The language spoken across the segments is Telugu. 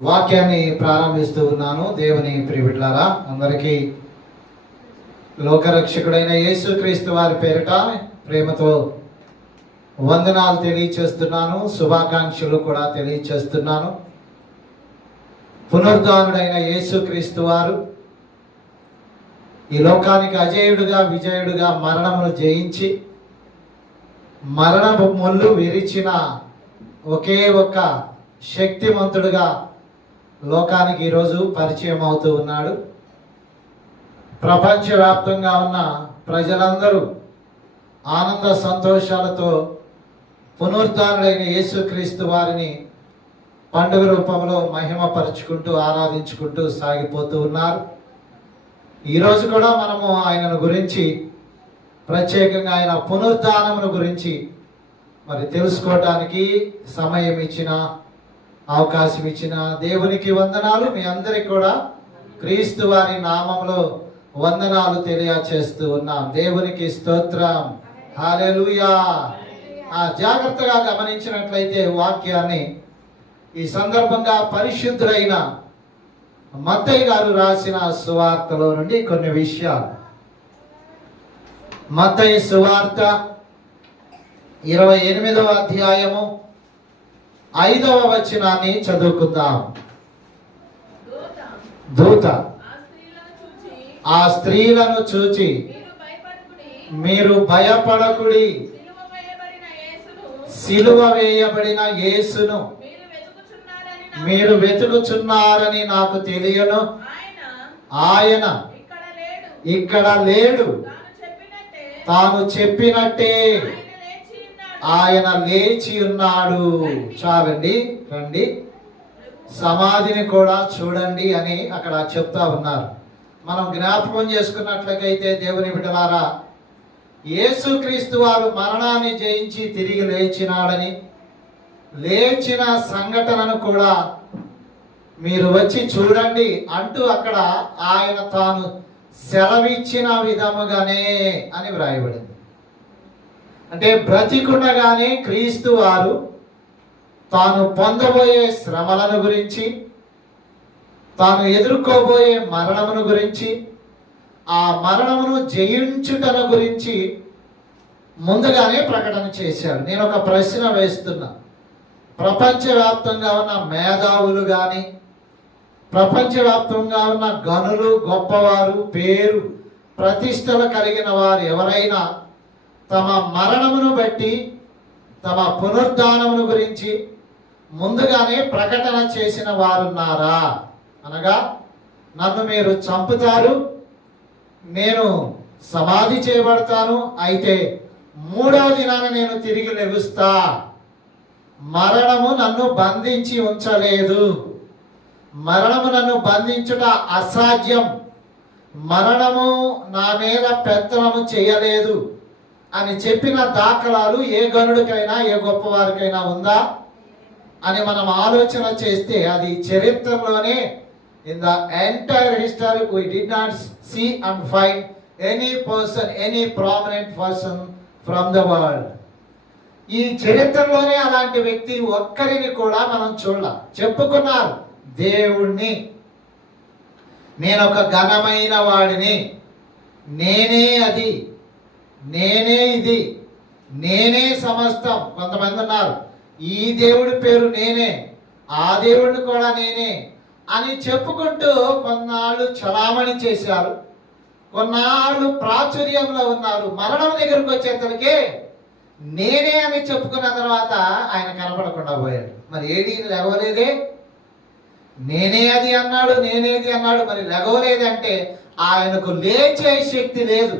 వాక్యాన్ని ప్రారంభిస్తూ ఉన్నాను. దేవుని ప్రియబిడ్డలారా, అందరికీ లోకరక్షకుడైన యేసుక్రీస్తు వారి పేరిట ప్రేమతో వందనాలు తెలియచేస్తున్నాను, శుభాకాంక్షలు కూడా తెలియచేస్తున్నాను. పునరుద్ధానుడైన యేసుక్రీస్తు వారు ఈ లోకానికి అజేయుడుగా విజయుడుగా మరణమును జయించి మరణపు ముళ్ళు విరిచిన ఒకే ఒక్క శక్తివంతుడుగా లోకానికి ఈరోజు పరిచయం అవుతూ ఉన్నాడు. ప్రపంచవ్యాప్తంగా ఉన్న ప్రజలందరూ ఆనంద సంతోషాలతో పునరుద్ధానుడైన యేసుక్రీస్తు వారిని పండుగ రూపంలో మహిమపరుచుకుంటూ ఆరాధించుకుంటూ సాగిపోతూ ఉన్నారు. ఈరోజు కూడా మనము ఆయనను గురించి, ప్రత్యేకంగా ఆయన పునరుద్ధానమును గురించి మరి తెలుసుకోవటానికి సమయం ఇచ్చిన, అవకాశం ఇచ్చిన దేవునికి వందనాలు. మీ అందరికి కూడా క్రీస్తు వారి నామంలో వందనాలు తెలియచేస్తూ ఉన్నాం. దేవునికి స్తోత్రం, హల్లెలూయా. జాగ్రత్తగా గమనించినట్లయితే వాక్యాన్ని ఈ సందర్భంగా పరిశుద్ధులైన మత్తయి గారు రాసిన సువార్తలో నుండి కొన్ని విషయాలు. మత్తయి సువార్త 28వ అధ్యాయము 5వ వచనాన్ని చదువుకుందాం. దూత ఆ స్త్రీలను చూచి, మీరు భయపడకుడి, సిలువ వేయబడిన యేసును మీరు వెతుకుచున్నారని నాకు తెలియను. ఆయన ఇక్కడ లేడు, తాను చెప్పినట్టే ఆయన లేచి ఉన్నాడు. చాలండి, రండి సమాధిని కూడా చూడండి అని అక్కడ చెప్తా ఉన్నారు. మనం జ్ఞాపకం చేసుకున్నట్లయితే దేవుని బిడ్డలారా, యేసుక్రీస్తు వారు మరణాన్ని జయించి తిరిగి లేచినాడని, లేచిన సంఘటనను కూడా మీరు వచ్చి చూడండి అంటూ అక్కడ ఆయన తాను సెలవిచ్చిన విధముగానే అని వ్రాయబడింది. అంటే బ్రతికుండగానే క్రీస్తు వారు తాను పొందబోయే శ్రమలను గురించి, తాను ఎదుర్కోబోయే మరణమును గురించి, ఆ మరణమును జయించుటను గురించి ముందుగానే ప్రకటన చేశాడు. నేను ఒక ప్రశ్న వేస్తున్నా. ప్రపంచవ్యాప్తంగా ఉన్న మేధావులు కానీ, ప్రపంచవ్యాప్తంగా ఉన్న గనులు, గొప్పవారు, పేరు ప్రతిష్టలు కలిగిన వారు ఎవరైనా తమ మరణమును బట్టి, తమ పునరుద్ధానమును గురించి ముందుగానే ప్రకటన చేసిన వారున్నారా? అనగా, నన్ను మీరు చంపుతారు, నేను సమాధి చేయబడతాను, అయితే 3వ దినాన నేను తిరిగి లెగుస్తా, మరణము నన్ను బంధించి ఉంచలేదు, మరణము నన్ను బంధించుట అసాధ్యం, మరణము నా మీద పెత్తనము చేయలేదు అని చెప్పిన దాఖలాలు ఏ గనుడికైనా, ఏ గొప్పవారికైనా ఉందా అని మనం ఆలోచన చేస్తే, అది చరిత్రలోనే in the entire history we did not see and find any person, any prominent person from the world. ఈ చరిత్రలోనే అలాంటి వ్యక్తి ఒక్కరిని కూడా మనం చూడాల. చెప్పుకున్నారు, దేవుణ్ణి, నేను ఒక ఘనమైన వాడిని, నేనే అది, నేనే ఇది, నేనే సమస్తం. కొంతమంది ఉన్నారు, ఈ దేవుడి పేరు నేనే, ఆ దేవుడిని కూడా నేనే అని చెప్పుకుంటూ కొన్నాళ్ళు చలామణి చేశారు, కొన్నాళ్ళు ప్రాచుర్యంలో ఉన్నారు. మరణం దగ్గరకు వచ్చేసరికి నేనే అని చెప్పుకున్న తర్వాత ఆయన కనపడకుండా పోయాడు. మరి ఏది లెగవలేదే? నేనే అది అన్నాడు, నేనేది అన్నాడు, మరి లెగవలేదంటే ఆయనకు లేచే శక్తి లేదు.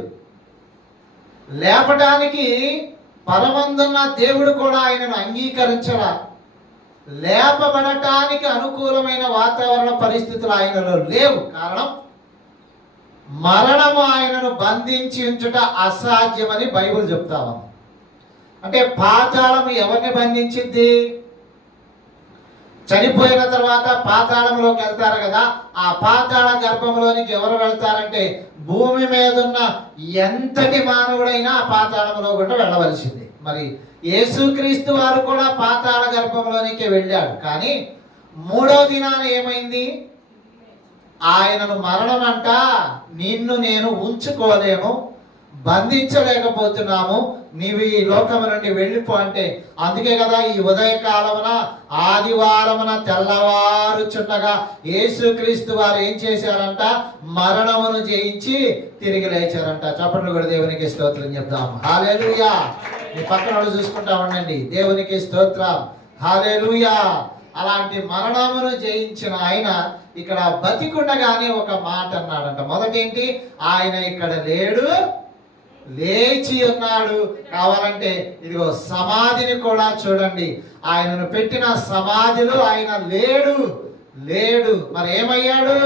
లేపడానికి పరమందున్న దేవుడు కూడా ఆయనను అంగీకరించరా. లేపబడటానికి అనుకూలమైన వాతావరణ పరిస్థితులు ఆయనలో లేవు. కారణం, మరణము ఆయనను బంధించి ఉంచుట అసాధ్యమని బైబిల్ చెప్తాము. అంటే పాతాళం ఎవరిని బంధించింది? చనిపోయిన తర్వాత పాతాళంలోకి వెళ్తారు కదా, ఆ పాతాళ గర్భంలోనికి ఎవరు వెళ్తారంటే భూమి మీద ఉన్న ఎంతటి మానవుడైనా ఆ పాతాళంలో కూడా వెళ్ళవలసింది. మరి యేసుక్రీస్తు వారు కూడా పాతాళ గర్భంలోనికి వెళ్ళాడు, కానీ మూడో దినాన ఏమైంది? ఆయనను మరణం అంట నిన్ను నేను ఉంచుకోలేము, బంధించలేకపోతున్నాము, నీవు ఈ లోకం నుండి వెళ్ళిపో అంటే. అందుకే కదా ఈ ఉదయకాలమున ఆదివారమున తెల్లవారుచుండగా యేసుక్రీస్తు వారు ఏం చేశారంట? మరణమును జయించి తిరిగి లేచారంట. చప్పట్లు కూడా దేవునికి స్తోత్రం చెప్దాం. హల్లెలూయా. మీ పక్కన చూసుకుంటా ఉండండి. దేవునికి స్తోత్రం. హల్లెలూయా. అలాంటి మరణమును జయించిన ఆయన ఇక్కడ బతికుండగానే ఒక మాట అన్నాడంట. మొదటేంటి? ఆయన ఇక్కడ లేడు, లేచి ఉన్నాడు. కావాలంటే ఇదిగో సమాధిని కూడా చూడండి. ఆయనను పెట్టిన సమాధిలో ఆయన లేడు. మరి ఏమయ్యాడు?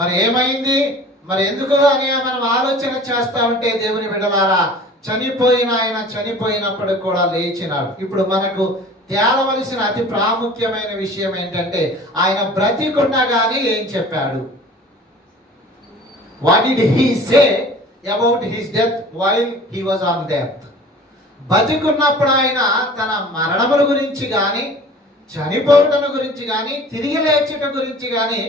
మరి ఏమైంది? మరి ఎందుకు అని మనం ఆలోచన చేస్తా ఉంటే దేవుని బిడ్డలారా, చనిపోయిన ఆయన చనిపోయినప్పుడు కూడా లేచినాడు. ఇప్పుడు మనకు తేలవలసిన అతి ప్రాముఖ్యమైన విషయం ఏంటంటే ఆయన బ్రతికుండగానే ఏం చెప్పాడు? What did he say about his death while he was on death? బతికున్నప్పుడు ఆయన తన మరణముల గురించి కానీ, చనిపోవటం గురించి కానీ, తిరిగి లేచుట గురించి కానీ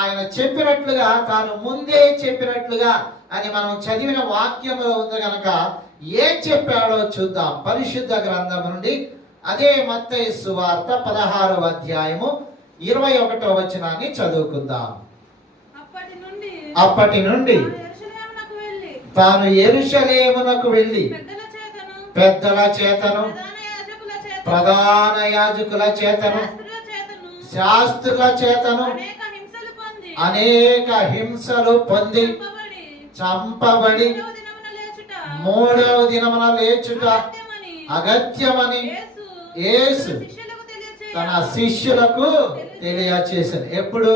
ఆయన చెప్పినట్లుగా, తాను ముందే చెప్పినట్లుగా అని మనం చదివిన వాక్యంలో ఉంది కనుక ఏం చెప్పాడో చూద్దాం. పరిశుద్ధ గ్రంథం నుండి అదే మత్తయి సువార్త 16వ అధ్యాయము 21వ వచనాన్ని చదువుకుందాం. అప్పటి నుండి తాను యెరూషలేమునకు వెళ్ళి పెద్దల చేతను, ప్రధాన యాజకుల చేతను, శాస్త్రుల చేతను అనేక హింసలు పొంది చంపబడి మూడవ దినమున లేచుట అగత్యమని యేసు తన శిష్యులకు తెలియచేశాడు. ఎప్పుడు?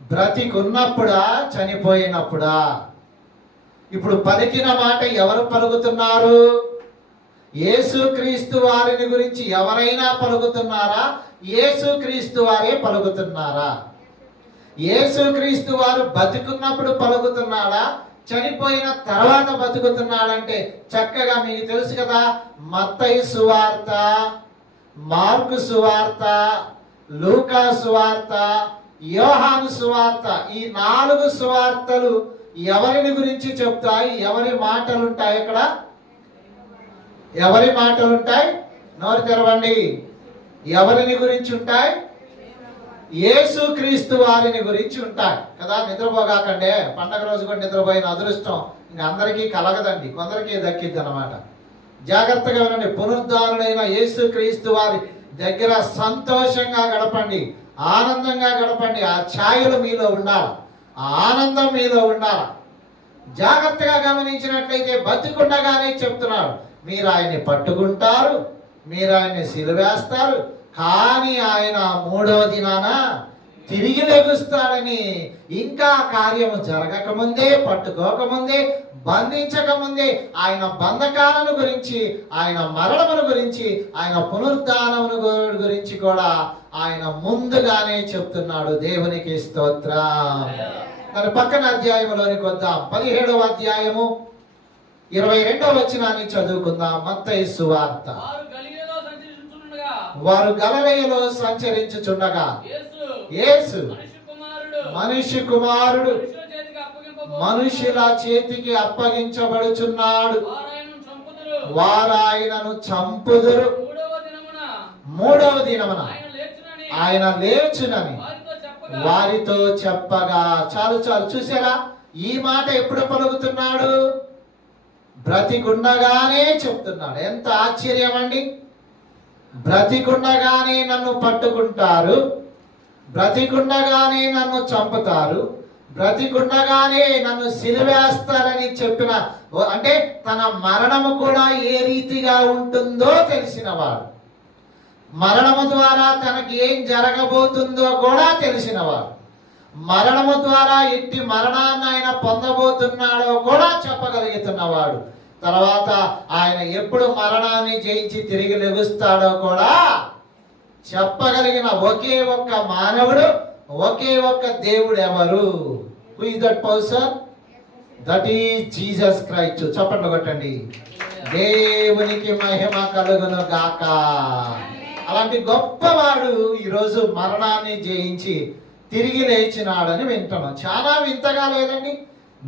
బ్రతికున్నప్పుడా, చనిపోయినప్పుడా? ఇప్పుడు పలికిన మాట ఎవరు పలుకుతున్నారు? యేసుక్రీస్తు వారిని గురించి ఎవరైనా పలుకుతున్నారా? యేసుక్రీస్తు వారే పలుకుతున్నారా? యేసుక్రీస్తు వారు బతికున్నప్పుడు పలుకుతున్నాడా, చనిపోయిన తర్వాత బతుకుతున్నాడంటే చక్కగా మీకు తెలుసు కదా. మత్తయి సువార్త, మార్కు సువార్త, లూకా సువార్త, యోహాను సువార్త, ఈ 4 సువార్తలు ఎవరిని గురించి చెప్తాయి? ఎవరి మాటలుంటాయి ఇక్కడ? ఎవరి మాటలుంటాయి? నోరు తెరవండి. ఎవరిని గురించి ఉంటాయి? యేసుక్రీస్తు వారిని గురించి ఉంటాయి కదా. నిద్రపోగాకండే, పండగ రోజు కూడా నిద్రపోయిన అదృష్టం ఇంక అందరికీ కలగదండి, కొందరికి దక్కిద్ది అన్నమాట. జాగ్రత్తగా వినండి. పునరుద్ధారుడైన యేసుక్రీస్తు వారి దగ్గర సంతోషంగా గడపండి, ఆనందంగా గడపండి. ఆ ఛాయలు మీలో ఉండాలి, ఆ ఆనందం మీలో ఉండాలి. జాగ్రత్తగా గమనించినట్లయితే బతికుండగానే చెప్తున్నాడు, మీరు ఆయన్ని పట్టుకుంటారు, మీరు ఆయన్ని సిలువేస్తారు, కానీ ఆయన మూడవ దినాన తిరిగి లెగుస్తాడని. ఇంకా కార్యము జరగకముందే, పట్టుకోకముందే, బంధించకముందే ఆయన బంధకాలను గురించి, ఆయన మరణమును గురించి, ఆయన పునరుద్ధానమును గురించి కూడా ఆయన ముందుగానే చెప్తున్నాడు. దేవునికి స్తోత్రం. మరి పక్కన అధ్యాయంలోనికి వద్దాం. 17వ అధ్యాయము 22వ వచనాన్ని చదువుకుందాం. మత్తయి సువార్త. వారు గలిలయలో సంచరించుచుండగా యేసు మనిషి కుమారుడు మనుషుల చేతికి అప్పగించబడుచున్నాడు, వారు ఆయనను చంపుదురు, మూడవ దినమున ఆయన లేచునని వారితో చెప్పగా. చాలు చూసారా? ఈ మాట ఎప్పుడు పలుకుతున్నాడు? బ్రతికుండగానే చెప్తున్నాడు. ఎంత ఆశ్చర్యం అండి! బ్రతికుండగానే నన్ను పట్టుకుంటారు, బ్రతికుండగానే నన్ను చంపుతారు, బ్రతికుండగానే నన్ను సిలువేస్తారని చెప్పిన, అంటే తన మరణము కూడా ఏ రీతిగా ఉంటుందో తెలిసినవాడు, మరణము ద్వారా తనకి ఏం జరగబోతుందో కూడా తెలిసినవాడు, మరణము ద్వారా ఎట్టి మరణాన్ని ఆయన పొందబోతున్నాడో కూడా చెప్పగలుగుతున్నవాడు, తర్వాత ఆయన ఎప్పుడు మరణాన్ని జయించి తిరిగి లెగుస్తాడో కూడా చెప్పగలిగిన ఒకే ఒక్క మానవుడు, ఒకే ఒక్క దేవుడు ఎవరు? Who is that person? That is Jesus Christ. చప్పట్లు కొట్టండి. దేవునికి మహిమ కలుగును గాక. అలాంటి గొప్పవాడు ఈరోజు మరణాన్ని జయించి తిరిగి లేచినాడని వింటున్నాం. చాలా వింతగా లేదండి?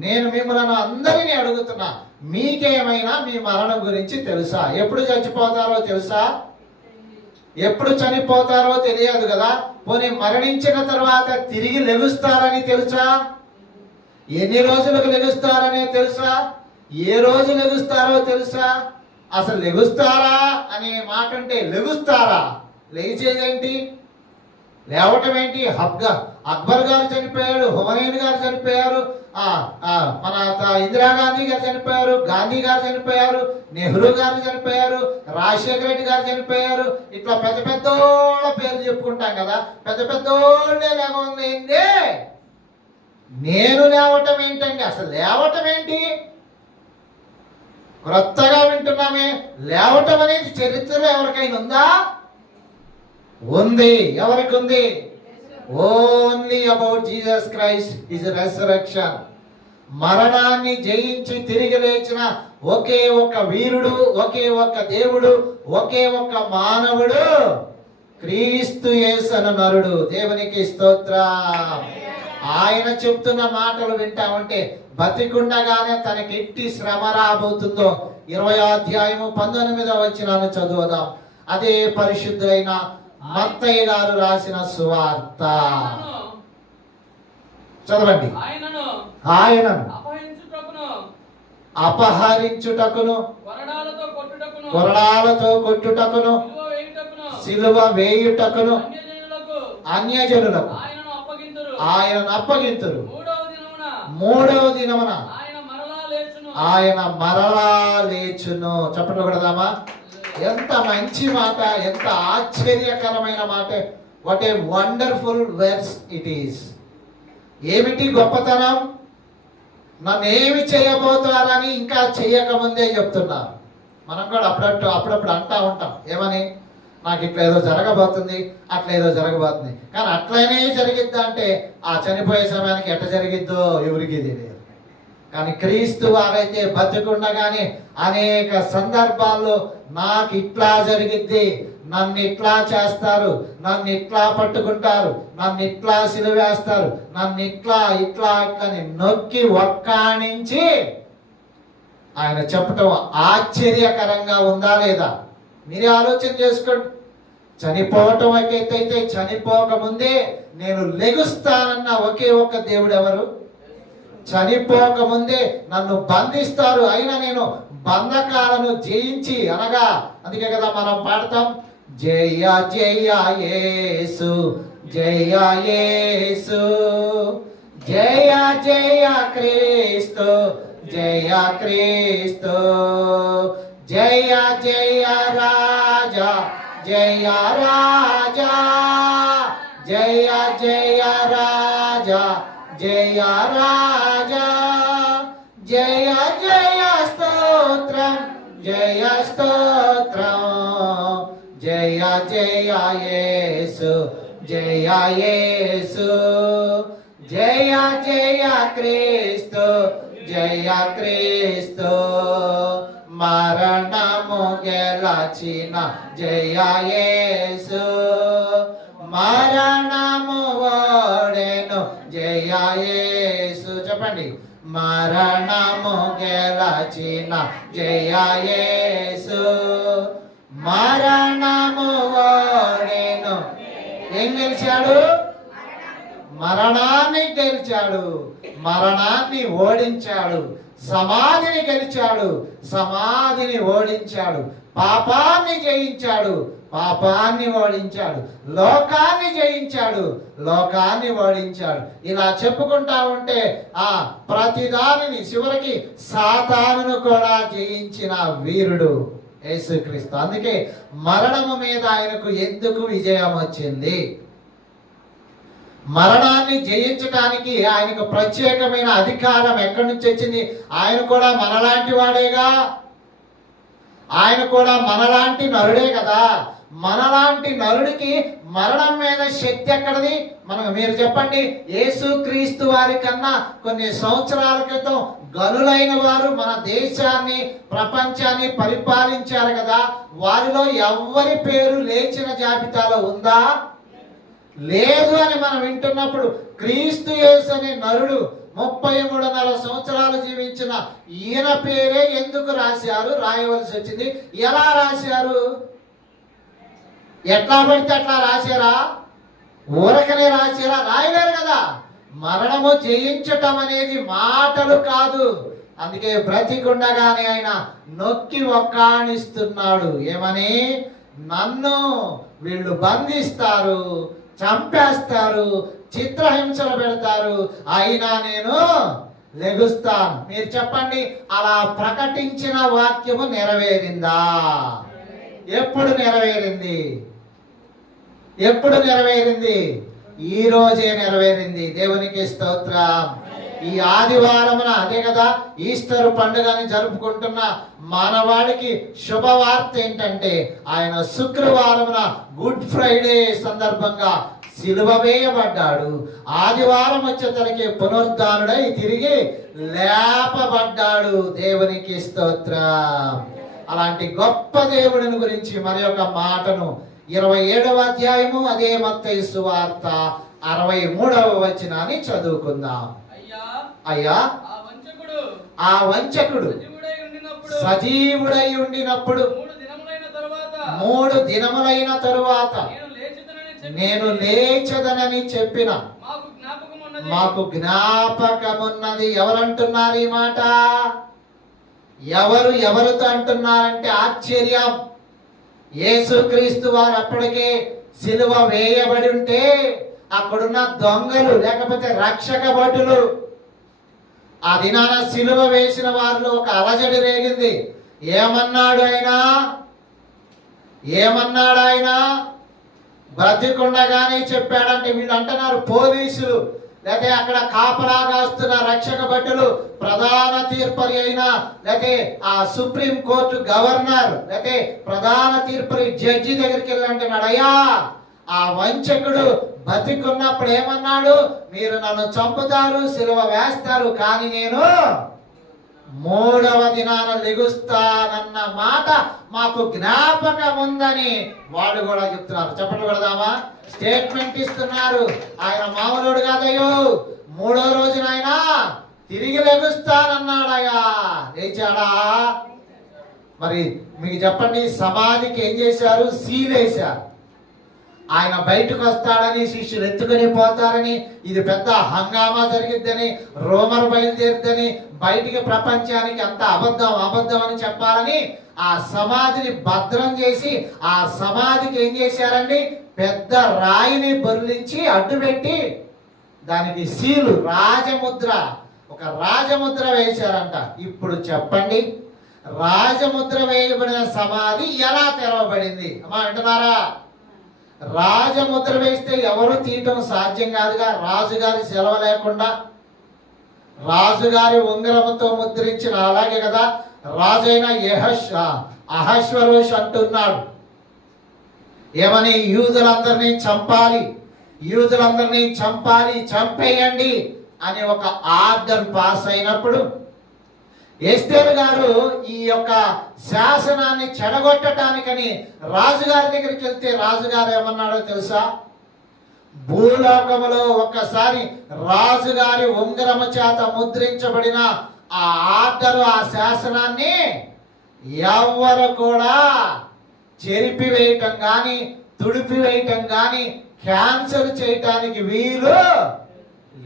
నేను మిమ్మల్ని అందరినీ అడుగుతున్నా, మీకేమైనా మీ మరణం గురించి తెలుసా? ఎప్పుడు చచ్చిపోతారో తెలుసా? ఎప్పుడు చనిపోతారో తెలియదు కదా. పోనీ మరణించిన తర్వాత తిరిగి లెగుస్తారని తెలుసా? ఎన్ని రోజులకు లెగుస్తారనే తెలుసా? ఏ రోజు లెగుస్తారో తెలుసా? అసలు లెగుస్తారా అనే మాట అంటే లెగుస్తారా? లేచేదేంటి? లేవటం ఏంటి? అక్బర్ గారు చనిపోయారు, హుమయూన్ గారు చనిపోయారు, మన ఇందిరాగాంధీ గారు చనిపోయారు, గాంధీ గారు చనిపోయారు, నెహ్రూ గారు చనిపోయారు, రాజశేఖర రెడ్డి గారు చనిపోయారు. ఇట్లా పెద్ద పెద్దోళ్ళ పేరు చెప్పుకుంటాం కదా. పెద్ద పెద్దోళ్ళే లేకపోతే నేను లేవటం ఏంటండి? అసలు లేవటం ఏంటి? క్రొత్తగా వింటున్నామే. లేవటం అనేది చరిత్రలో ఎవరికైనా ఉందా? ఉంది. ఎవరికి ఉంది? Only about Jesus Christ his resurrection. మరణాన్ని జయించి తిరిగి లేచిన ఒకే ఒక్క వీరుడు, ఒకే ఒక్క దేవుడు, ఒకే ఒక్క మానవుడు క్రీస్తు యేసు అను నరుడు. దేవునికి స్తోత్రం. ఆయన చెప్తున్న మాటలు వింటామంటే బతికుండగానే తనకి ఎట్టి శ్రమ రాబోతుందో 20వ అధ్యాయము 19వ వచనాన్ని చదువుదాం. అదే పరిశుద్ధులైన మత్తయి గారు రాసిన సువార్త. చదవండి. ఆయనను అపహరించుటకును, కొరడాలతో కొట్టుటకును, సిలువ వేయుటకును అన్యజనులకు ఆయనను అప్పగింతురు. మూడవ దినమున ఆయన మరలా లేచును. చెప్పండి కొడదామా? ఎంత మంచి మాట, ఎంత ఆశ్చర్యకరమైన మాట. What a wonderful words it is. ఏమిటి గొప్పతనం? నన్ను ఏమి చేయబోతారని ఇంకా చేయకముందే చెప్తున్నారు. మనం కూడా అప్పుడప్పుడు అంటా ఉంటాం, ఏమని? నాకు ఇట్లా ఏదో జరగబోతుంది, అట్లా ఏదో జరగబోతుంది. కానీ అట్లనే జరిగిద్దా అంటే ఆ చనిపోయే సమయానికి ఎట్ట జరిగిద్దో ఎవరికి తెలియదు. కానీ క్రీస్తు వారైతే బతికుండగానే అనేక సందర్భాల్లో నాకు ఇట్లా జరిగిద్ది, నన్ను ఇట్లా చేస్తారు, నన్ను ఇట్లా పట్టుకుంటారు, నన్ను ఇట్లా సిలువేస్తారు, నన్ను ఇట్లా ఇట్లా ఇట్లని నొక్కి ఒక్కాణించి ఆయన చెప్పటం ఆశ్చర్యకరంగా ఉందా లేదా? మీరే ఆలోచన చేసుకోండి. చనిపోవటం అయితే చనిపోకముందే నేను లెగుస్తానన్న ఒకే ఒక్క దేవుడు ఎవరు? చనిపోకముందే నన్ను బంధిస్తారు, అయినా నేను బంధకాలను జయించి, అనగా అందుకే కదా మనం పాడతాం, జయ జయ యేసు, జయ యేసు, జయ జయ క్రీస్తు, జయ క్రీస్తు, జయ జయ రాజా, జయ రాజా, జయ జయ రాజా, జయ రాజా, జయ జయ స్తోత్రం, జయ స్తోత్రం, జయ జయ యేసు, జయ యేసు, జయ జయ క్రీస్తు, జయ క్రీస్తు, మరణము గెలచిన జయ యేసు, మరణము ఓడెను జయ యేసు. చెప్పండి. మరణము గెలచిన జయ యేసు, మరణము ఓడెను. ఏం గెలిచాడు? మరణాన్ని గెలిచాడు, మరణాన్ని ఓడించాడు, సమాధిని గెలిచాడు, సమాధిని ఓడించాడు, పాపాన్ని జయించాడు, పాపాన్ని ఓడించాడు, లోకాన్ని జయించాడు, లోకాన్ని ఓడించాడు. ఇలా చెప్పుకుంటా ఉంటే ఆ ప్రతిదానిని చివరికి సాతానును కూడా జయించిన వీరుడు యేసుక్రీస్తు. అందుకే మరణము మీద ఆయనకు ఎందుకు విజయం వచ్చింది? మరణాన్ని జయించడానికి ఆయనకు ప్రత్యేకమైన అధికారం ఎక్కడి నుంచి వచ్చింది? ఆయన కూడా మనలాంటి వాడేగా. ఆయన కూడా మనలాంటి నరుడే కదా. మనలాంటి నరుడికి మరణం మీద శక్తి ఎక్కడిది? మీరు చెప్పండి. యేసుక్రీస్తు వారి కన్నా కొన్ని సంవత్సరాల క్రితం గనులైన వారు మన దేశాన్ని, ప్రపంచాన్ని పరిపాలించారు కదా. వారిలో ఎవరి పేరు లేచిన జాబితాలో ఉందా? లేదు అని మనం వింటున్నప్పుడు క్రీస్తు యేసు అనే నరుడు 33.5 సంవత్సరాలు జీవించిన ఈయన పేరే ఎందుకు రాశారు, రాయవలసి వచ్చింది? ఎలా రాశారు? ఎట్లా పడితే అట్లా రాశారా? ఊరకనే రాశారా? రాయలేరు కదా. మరణము జయించటం అనేది మాటలు కాదు. అందుకే బ్రతికుండగానే ఆయన నొక్కి ఒక్కాణిస్తున్నాడు. ఏమని? నన్ను వీళ్ళు బంధిస్తారు, చంపేస్తారు, చిత్రహింసలు పెడతారు, అయినా నేను లెగుస్తాను. మీరు చెప్పండి, అలా ప్రకటించిన వాక్యము నెరవేరిందా? ఎప్పుడు నెరవేరింది? ఎప్పుడు నెరవేరింది? ఈ రోజే నెరవేరింది. దేవునికి స్తోత్రం. ఈ ఆదివారమున, అదే కదా ఈస్టర్ పండుగని జరుపుకుంటున్న మానవాళికి శుభవార్త ఏంటంటే, ఆయన శుక్రవారమున గుడ్ ఫ్రైడే సందర్భంగా సిలువ వేయబడ్డాడు. ఆదివారం వచ్చేసరికి పునరుద్ధానుడై తిరిగి లేపబడ్డాడు. దేవునికి స్తోత్రం. అలాంటి గొప్ప దేవుడిని గురించి మరి ఒక మాటను 27వ అధ్యాయము అదే మత్తయి సువార్త 63వ వచనాన్ని చదువుకుందాం. అయ్యా, ఆ వంచకుడు సజీవుడై ఉండినప్పుడు 3 దినములైన తరువాత నేను లేచదనని చెప్పిన మాకు జ్ఞాపకమున్నది. ఎవరంటున్నారు ఈ మాట? ఎవరితో అంటున్నారంటే ఆశ్చర్యం. యేసుక్రీస్తు వారు అప్పటికే సిలువ వేయబడి ఉంటే అక్కడున్న దొంగలు లేకపోతే రక్షక భటులు ఆ దినాన సిలువ వేసిన వారిలో ఒక అలజడి రేగింది. ఏమన్నాడు ఆయన? బ్రతికుండగానే చెప్పాడంటే వీళ్ళు అంటున్నారు పోలీసులు, లేకపోతే అక్కడ కాపలాగా వస్తున్న రక్షక భటులు, ప్రధాన తీర్పరి అయిన లేకపోతే ఆ సుప్రీం కోర్టు గవర్నర్, లేకపోతే ప్రధాన తీర్పరి జడ్జి దగ్గరికి వెళ్ళి అంటున్నాడు, అయ్యా ఆ వంచకుడు బతికున్నప్పుడు ఏమన్నాడు? మీరు నన్ను చంపుతారు, సిలువ వేస్తారు, కానీ నేను 3వ దినాన లెగుస్తానన్న మాట మాకు జ్ఞాపకం ఉందని వాళ్ళు కూడా చెప్తున్నారు. చెప్పండి కొడదామా? స్టేట్మెంట్ ఇస్తున్నారు. ఆయన మామూలుడు కాదయ్యో, 3వ రోజున ఆయన తిరిగి లెగుస్తానన్నాడయ్యా. లేచాడా? మరి మీకు చెప్పండి, సమాధికి ఏం చేశారు? సీలేశారు. ఆయన బయటకు వస్తాడని, శిష్యులు ఎత్తుకొని పోతారని, ఇది పెద్ద హంగామా జరిగిద్దని, రోమర్ బయలుదేరుద్దని, బయటికి ప్రపంచానికి అంత అబద్ధం అని చెప్పాలని ఆ సమాధిని భద్రం చేసి ఆ సమాధికి ఏం చేశారండి? పెద్ద రాయిని బొర్లించి అడ్డుపెట్టి దానికి సీలు, రాజముద్ర, ఒక రాజముద్ర వేశారంట. ఇప్పుడు చెప్పండి, రాజముద్ర వేయబడిన సమాధి ఎలా తెరవబడింది? అమ్మా అంటున్నారా? రాజముద్ర వేస్తే ఎవరు తీయటం సాధ్యం కాదుగా. రాజుగారి సెలవ లేకుండా, రాజుగారి ఉంగరముతో ముద్రించిన, అలాగే కదా రాజైన అహశ్వరోష్ అంటున్నాడు ఏమని? యూదులందరినీ చంపాలి, చంపేయండి అని ఒక ఆర్డర్ పాస్ అయినప్పుడు ఎస్తేరు గారు ఈ యొక్క శాసనాన్ని చెడగొట్టడానికని రాజుగారి దగ్గరికి వెళ్తే రాజుగారు ఏమన్నాడో తెలుసా? భూలోకములో ఒక్కసారి రాజుగారి ఉంగరము చేత ముద్రించబడిన ఆ ఆర్డరు, ఆ శాసనాన్ని ఎవరు కూడా చెరిపివేయటం కానీ, తుడిపివేయటం కానీ, క్యాన్సల్ చేయటానికి వీలు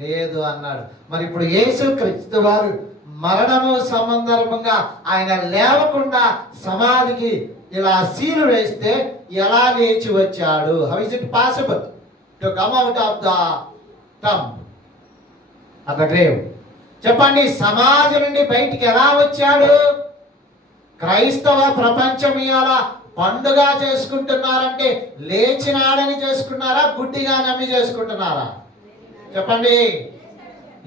లేదు అన్నాడు. మరి ఇప్పుడు యేసుక్రీస్తు వారు మరణము సందర్భంగా ఆయన లేవకుండా సమాధికి ఇలా సీలు వేస్తే ఎలా లేచి వచ్చాడు? How is it possible to come out of the tomb of the grave? చెప్పండి, సమాధి నుండి బయటికి ఎలా వచ్చాడు? క్రైస్తవ ప్రపంచం ఇవాళ పండుగ చేసుకుంటున్నారంటే లేచినాడని చేసుకున్నారా, గుడ్డిగా నమ్మి చేసుకుంటున్నారా? చెప్పండి.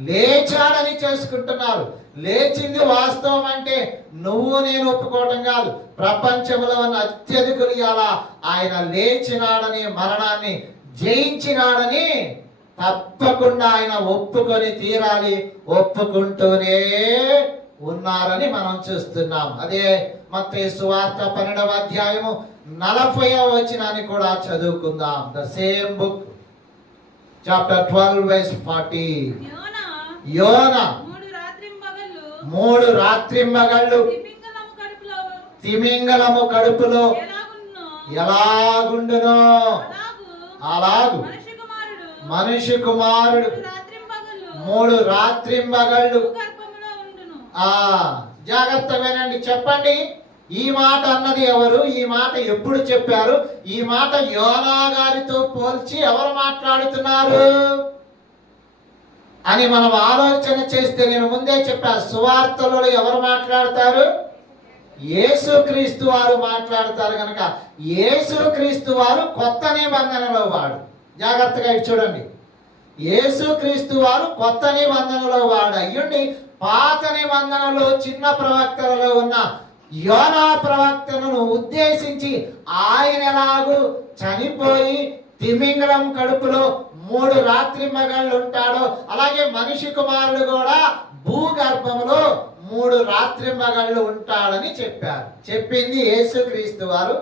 లేచాడని చేసుకుంటున్నారు. లేచింది వాస్తవం అంటే నువ్వు నేను ఒప్పుకోవటం కాదు, ప్రపంచంలో ఉన్న అత్యధికులు ఇలా ఆయన లేచినాడని, మరణాన్ని జయించినాడని తప్పకుండా ఆయన ఒప్పుకొని తీరాలి, ఒప్పుకుంటూనే ఉన్నారని మనం చూస్తున్నాం. అదే మత్తయి సువార్త 12వ అధ్యాయము 40వ వచనాన్ని కూడా చదువుకుందాం. The same book, chapter 12 verse 40. యోనా 3 రాత్రింబగళ్ళు తిమింగలము కడుపులో ఎలాగుండునో అలాగు మనిషి కుమారుడు 3 రాత్రింబగళ్ళు. జాగ్రత్త వినండి, చెప్పండి. ఈ మాట అన్నది ఎవరు? ఈ మాట ఎప్పుడు చెప్పారు? ఈ మాట యోనా గారితో పోల్చి ఎవరు మాట్లాడుతున్నారు అని మనం ఆలోచన చేస్తే, నేను ముందే చెప్పా, సువార్తలలో ఎవరు మాట్లాడతారు? యేసుక్రీస్తు వారు మాట్లాడతారు. కనుక యేసుక్రీస్తు వారు కొత్త నిబంధనలో వాడు. జాగ్రత్తగా చూడండి, యేసుక్రీస్తు వారు కొత్త నిబంధనలో వాడు అయ్యుండి పాత నిబంధనలో చిన్న ప్రవక్తలలో ఉన్న యోనా ప్రవక్తను ఉద్దేశించి ఆయన ఎలాగూ చనిపోయి తిమింగలం కడుపులో 3 రాత్రింబగళ్ళు ఉంటాడో అలాగే మనిషి కుమారుడు కూడా భూగర్భంలో 3 రాత్రింబగళ్ళు ఉంటాడని చెప్పారు. చెప్పింది యేసుక్రీస్తు వారు,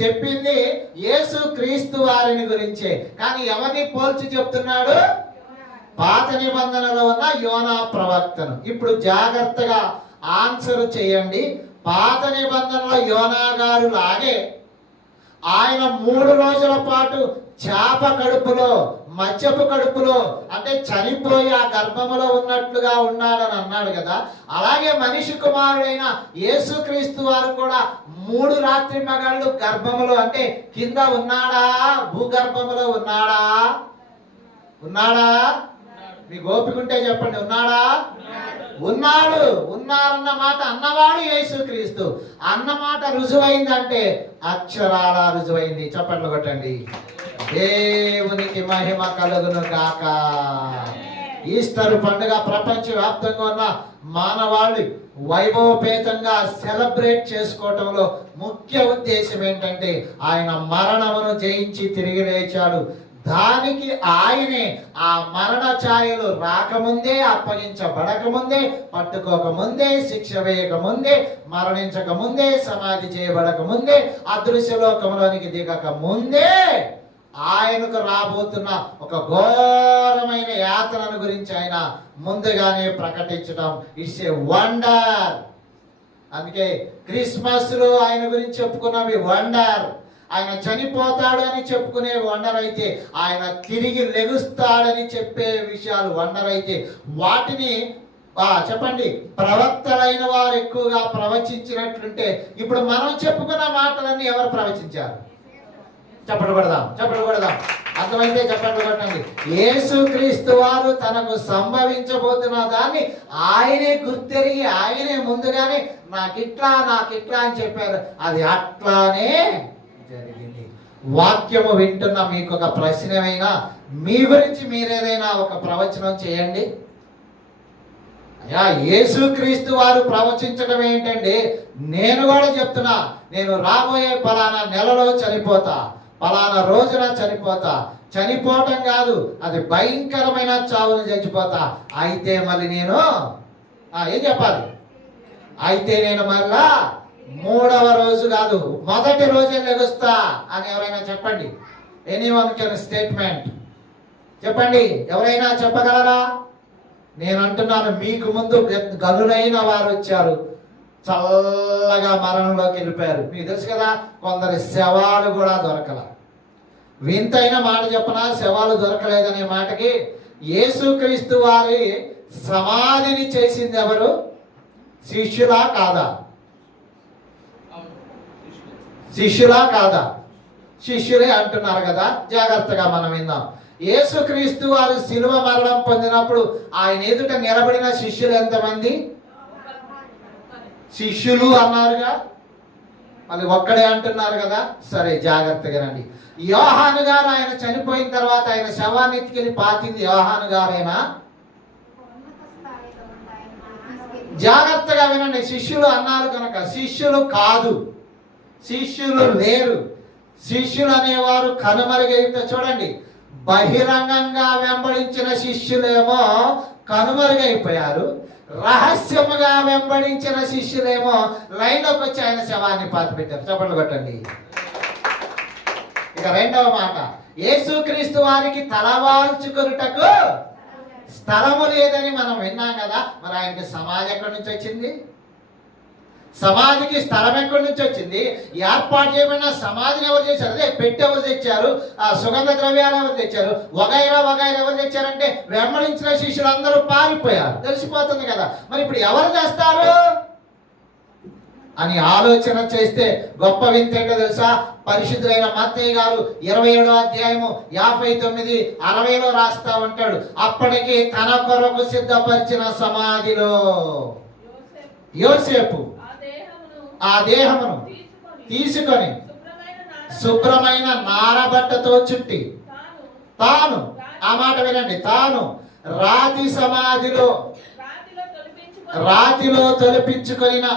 చెప్పింది యేసుక్రీస్తు వారిని గురించే. కానీ ఎవరిని పోల్చి చెప్తున్నాడు? పాత నిబంధనలో ఉన్న యోనా ప్రవక్తను. ఇప్పుడు జాగ్రత్తగా ఆన్సర్ చేయండి. పాత నిబంధనలో యోనా గారు లాగే ఆయన 3 రోజుల పాటు చేప కడుపులో, మత్స్యపు కడుపులో, అంటే చనిపోయి ఆ గర్భములో ఉన్నట్లుగా ఉన్నాడని అన్నాడు కదా. అలాగే మనిషి కుమారుడైన యేసుక్రీస్తు వారు కూడా 3 రాత్రింబగళ్ళు గర్భములో, అంటే కింద ఉన్నాడా? భూగర్భములో ఉన్నాడా? ఉన్నాడా? మీకు ఓపికంటే చెప్పండి, ఉన్నాడా? ఉన్నాడు. ఉన్నారన్న మాట అన్నవాడు యేసుక్రీస్తు. అన్నమాట రుజువైందంటే అక్షరాల రుజువైంది. చప్పట్లు కొట్టండి. దేవునికి మహిమ కలుగును గాక. ఈస్టర్ పండుగ ప్రపంచవ్యాప్తంగా ఉన్న మానవాళి వైభవపేతంగా సెలబ్రేట్ చేసుకోవటంలో ముఖ్య ఉద్దేశం ఏంటంటే ఆయన మరణమును జయించి తిరిగి లేచాడు. దానికి ఆయనే ఆ మరణ ఛాయలు రాకముందే, అప్పగించబడకముందే, పట్టుకోకముందే, శిక్ష వేయకముందే, మరణించకముందే, సమాధి చేయబడకముందే, అదృశ్యలోకంలోనికి దిగక ముందే ఆయనకు రాబోతున్న ఒక ఘోరమైన యాతనను గురించి ఆయన ముందుగానే ప్రకటించడం ఇట్స్ ఏ వండర్. అందుకే క్రిస్మస్ లో ఆయన గురించి చెప్పుకున్నవి వండర్. ఆయన చనిపోతాడు అని చెప్పుకునే వండర్ అయితే, ఆయన తిరిగి లెగుస్తాడని చెప్పే విషయాలు వండర్ అయితే, వాటిని చెప్పండి ప్రవక్తలైన వారు ఎక్కువగా ప్రవచించినట్లుంటే, ఇప్పుడు మనం చెప్పుకున్న మాటలన్నీ ఎవరు ప్రవచించారు? చెప్పండి కొడదాం, చెప్పండి కొడదాం. అర్థమైతే చెప్పండి కొట్టండి. యేసుక్రీస్తు వారు తనకు సంభవించబోతున్న దాన్ని ఆయనే గుర్తెరిగి ఆయనే ముందుగానే నాకిట్లా అని చెప్పారు. అది అట్లానే జరిగింది. వాక్యము వింటున్న మీకు ఒక ప్రశ్నమైనా, మీ గురించి మీరేదైనా ఒక ప్రవచనం చేయండి. అయ్యా, యేసుక్రీస్తు వారు ప్రవచించడం ఏంటంటే, నేను కూడా చెప్తున్నా, నేను రాబోయే పలానా నెలలో చనిపోతా, పలానా రోజున చనిపోతా. చనిపోవటం కాదు, అది భయంకరమైన చావును చచ్చిపోతా. అయితే మళ్ళీ నేను ఏం చెప్పాలి? అయితే నేను మళ్ళా 3వ రోజు కాదు, మొదటి రోజే లెగుస్తా అని ఎవరైనా చెప్పండి. ఎనీవన్ కెన్ స్టేట్మెంట్ చెప్పండి. ఎవరైనా చెప్పగలరా? నేను అంటున్నాను, మీకు ముందు గనులైన వారు వచ్చారు, చల్లగా మరణంలోకి వెళ్ళిపోయారు. మీకు తెలుసు కదా, కొందరి శవాలు కూడా దొరకల. వింతైన మాట చెప్పనా, శవాలు దొరకలేదనే మాటకి యేసుక్రీస్తు వారి సమాధిని చేసింది ఎవరు? శిష్యులా కాదా? శిష్యులా కాదా? శిష్యులే అంటున్నారు కదా. జాగ్రత్తగా మనం విందాం. యేసుక్రీస్తు వారు శిలువ మరణం పొందినప్పుడు ఆయన ఎదుట నిలబడిన శిష్యులు ఎంతమంది? శిష్యులు అన్నారుగా, మళ్ళీ ఒక్కడే అంటున్నారు కదా. సరే, జాగ్రత్తగా రండి. యోహాను గారు ఆయన చనిపోయిన తర్వాత ఆయన శవాన్ని ఎత్తుకెళ్ళి పాతింది యోహాను గారైనా? జాగ్రత్తగా వినండి. శిష్యులు అన్నారు కనుక శిష్యులు కాదు, శిష్యులు లేరు. శిష్యులు అనేవారు కనుమరుగైతే చూడండి, బహిరంగంగా వెంబడించిన శిష్యులేమో కనుమరుగైపోయారు, రహస్యముగా వెంబడించిన శిష్యులేమో లైన్లోకి వచ్చి ఆయన శవాన్ని పాతిపెట్టారు. చప్పట్లు కొట్టండి. ఇక రెండవ మాట, యేసుక్రీస్తు వారికి తలవాల్చుకొనుటకు స్థలము లేదని మనం విన్నాం కదా. మరి ఆయనకి సమాధి ఎక్కడి నుంచి వచ్చింది? సమాధికి స్థలం ఎక్కడి నుంచి వచ్చింది? ఏర్పాటు చేయబడిన సమాధిని ఎవరు చేశారు? అదే పెట్టి ఎవరు తెచ్చారు? ఆ సుగంధ ద్రవ్యాలు ఎవరు తెచ్చారు? వగైరా ఎవరు తెచ్చారంటే వెంబడించిన శిష్యులు అందరూ పారిపోయారు. తెలిసిపోతుంది కదా. మరి ఇప్పుడు ఎవరు చేస్తారు అని ఆలోచన చేస్తే గొప్ప వింత ఏంటో తెలుసా? పరిశుద్ధులైన మత్తయి గారు 27వ అధ్యాయము 59, 60లో రాస్తా ఉంటాడు. అప్పటికి తన కొరకు సిద్ధపరిచిన సమాధిలో యోసేపు ఆ దేహమును తీసుకొని శుభ్రమైన నారబట్టతో చుట్టి తాను, ఆ మాట వినండి, తాను రాతిలో తొలిపించుకొనిన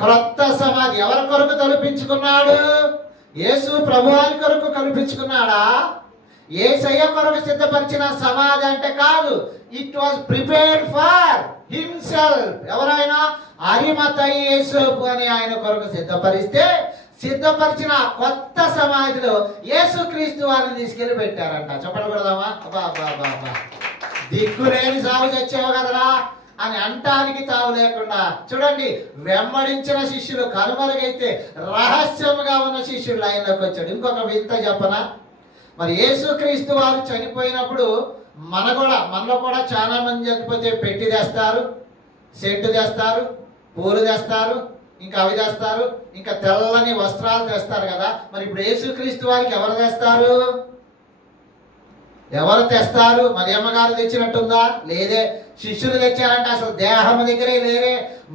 క్రొత్త సమాధి. ఎవరి కొరకు తొలిపించుకున్నాడు? యేసు ప్రభువారి కొరకు కల్పించుకున్నాడా? యేసయ్య కొరకు సిద్ధపరిచిన సమాధి అంటే కాదు. It was prepared for himself. ఎవరైనా అరిమతయి యేసోపు అని ఆయన కొరకు సిద్ధపరిచిన కొత్త సమాధిలో యేసుక్రీస్తు వారిని తీసుకెళ్లి పెట్టారంట. చెప్పండి కొడదామా? దిక్కులేని సాగు చచ్చావు కదరా అని అంటానికి తావు లేకుండా చూడండి, వెంబడించిన శిష్యులు కనుమరుగైతే రహస్యముగా ఉన్న శిష్యులు లైన్లోకి వచ్చాడు. ఇంకొక వింత చెప్పనా? మరి యేసుక్రీస్తు వారు చనిపోయినప్పుడు మనలో కూడా చాలా మంది చనిపోతే పెట్టి తెస్తారు, సెట్టు తెస్తారు, పూలు తెస్తారు, ఇంకా అవి తెస్తారు, ఇంకా తెల్లని వస్త్రాలు తెస్తారు కదా. మరి ఇప్పుడు యేసుక్రీస్తు వారికి ఎవరు తెస్తారు? మరియమ్మ గారు తెచ్చినట్టుందా? లేదే. శిష్యులు తెచ్చారంటే అసలు దేహం దగ్గరే లేరే.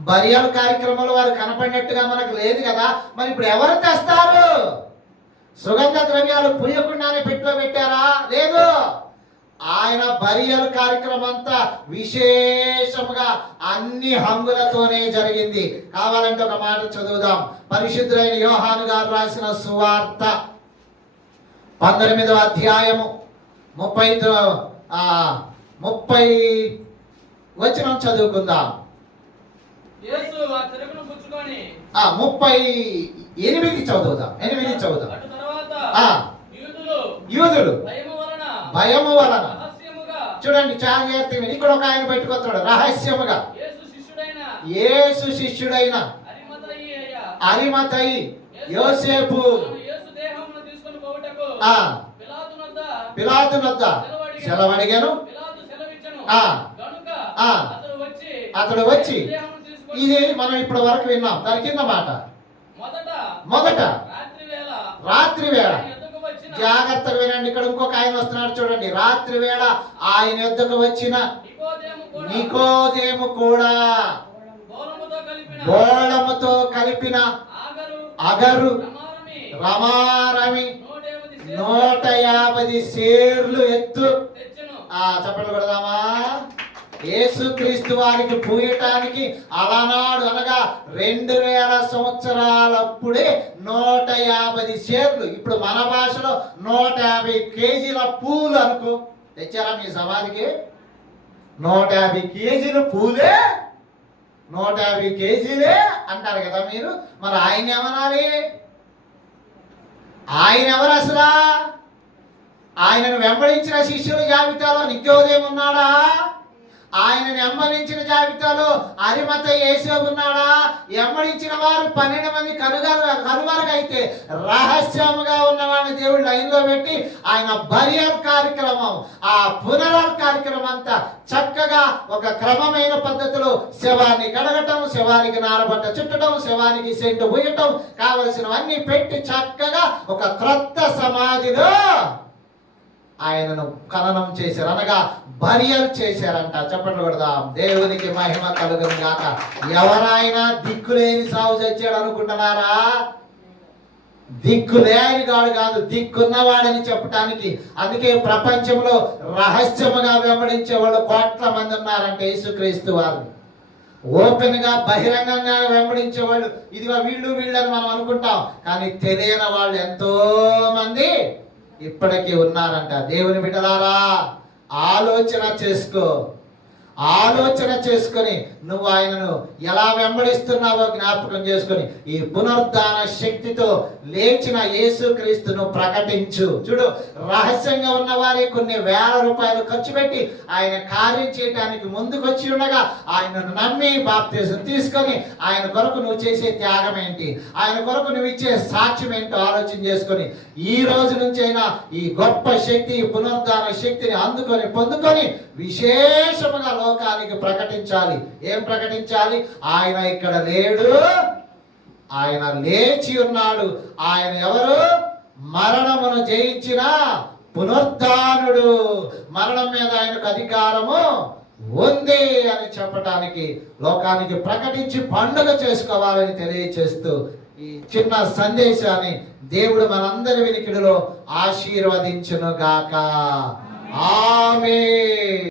బరియల్ కార్యక్రమంలో వారు కనపడినట్టుగా మనకు లేదు కదా. మరి ఇప్పుడు ఎవరు తెస్తారు? సుగంధ ద్రవ్యాలు పుయ్యకుండానే పెట్టిలో పెట్టారా? లేదు. ఆయన బరియల్ కార్యక్రమం అంతా విశేషముగా అన్ని హంగులతోనే జరిగింది. కావాలంటే ఒక మాట చదువుదాం. పరిశుద్ధులైన యోహాను గారు రాసిన సువార్త 19వ అధ్యాయము 30 వచనం చదువుకుందాం. 38 చదువుదాం. 8 చదువుదాం. యూదులు భయము వలన చూడండి, చాలా జాగ్రత్తగా ఇక్కడ ఒక ఆయన పెట్టుకొస్తాడు. రహస్యముగా యేసు శిష్యుడైన అరిమతయి యోసేపు పిలాతు వద్ద సెలవడిగాను. అతడు వచ్చి, ఇది మనం ఇప్పటి వరకు విన్నాం. దాని కింద మాట, మొదట రాత్రి వేళ, జాగ్రత్తగా వినండి. ఇక్కడ ఇంకొక ఆయన వస్తున్నాడు చూడండి. రాత్రి వేళ ఆయన యొద్దకు వచ్చిన నికోదేము కూడా బోళముతో కలిపిన అగరు రమారమి 150 సేర్లు ఎత్తు. చప్పట్లు కొడదామా? యేసుక్రీస్తు వారికి పూయటానికి అలనాడు అనగా 2000 సంవత్సరాలప్పుడే 150 సేర్లు. ఇప్పుడు మన భాషలో 150 కేజీల పూలు అనుకో. తెచ్చారా మీ సమాధికి? 150 కేజీల పూలే, 150 కేజీలే అంటారు కదా మీరు. మరి ఆయన ఏమనాలి? ఆయన ఎవరు అసలు? ఆయనను వెంబడించిన శిష్యుల జాబితాలో నికోదేము ఉన్నాడా? ఆయనను వెంబడించిన జాబితాలో అరిమతయి యేసేపు ఉన్నాడా? వెంబడించిన వారు 12 మంది కనుమరుగైతే రహస్యముగా ఉన్నవాడిని దేవుడు లైన్లో పెట్టి ఆయన బరియల్ కార్యక్రమం, ఆ పునరాల్ కార్యక్రమం అంతా చక్కగా ఒక క్రమమైన పద్ధతిలో శవాన్ని కడగటం, శవానికి నారబట్ట చుట్టడం, శవానికి సెంటు పూయటం, కావలసినవన్నీ పెట్టి చక్కగా ఒక క్రొత్త సమాధిలో ఆయనను ఖననం చేశారు, అనగా బరియల్ చేశారంట. చెప్పండి కొడదాం. దేవునికి మహిమ కలుగును గాక. ఎవరైనా దిక్కులేని సాగు చచ్చాడు అనుకుంటున్నారా? దిక్కులేని గాడు కాదు, దిక్కున్నవాడని చెప్పటానికి. అందుకే ప్రపంచంలో రహస్యముగా వెంబడించే వాళ్ళు 1,000,000 మంది ఉన్నారంటే యేసుక్రీస్తు వారు. ఓపెన్ గా బహిరంగంగా వెంబడించేవాళ్ళు ఇదిగో వీళ్ళు వీళ్ళని మనం అనుకుంటాం, కానీ తెలియని వాళ్ళు ఎంతో మంది ఇప్పటికీ ఉన్నారంట. దేవుని బిడ్డలారా, ఆలోచన చేసుకో. ఆలోచన చేసుకొని నువ్వు ఆయనను ఎలా వెంబడిస్తున్నావో జ్ఞాపకం చేసుకొని ఈ పునరుద్ధాన శక్తితో లేచిన యేసుక్రీస్తును ప్రకటించు. చూడు, రహస్యంగా ఉన్న వారి కొన్ని వేల రూపాయలు ఖర్చు పెట్టి ఆయన కార్యం చేయడానికి ముందుకొచ్చి ఉండగా ఆయనను నమ్మి బాప్తిజం తీసుకొని ఆయన కొరకు నువ్వు చేసే త్యాగం ఏంటి, ఆయన కొరకు నువ్వు ఇచ్చే సాక్ష్యం ఏంటో ఆలోచన చేసుకొని ఈ రోజు నుంచి అయినా ఈ గొప్ప శక్తి, ఈ పునరుద్ధాన శక్తిని అందుకొని పొందుకొని విశేషముగా లోకానికి ప్రకటించాలి. ఏం ప్రకటించాలి? ఆయన ఇక్కడ లేడు, ఆయన లేచి ఉన్నాడు. ఆయన ఎవరు? మరణమును జయించిన పునరుద్ధానుడు. మరణం మీద ఆయనకు అధికారము ఉంది అని చెప్పటానికి, లోకానికి ప్రకటించి పండుగ చేసుకోవాలని తెలియచేస్తూ ఈ చిన్న సందేశాన్ని దేవుడు మనందరి వినికిడిలో ఆశీర్వదించును గాక. ఆమేన్.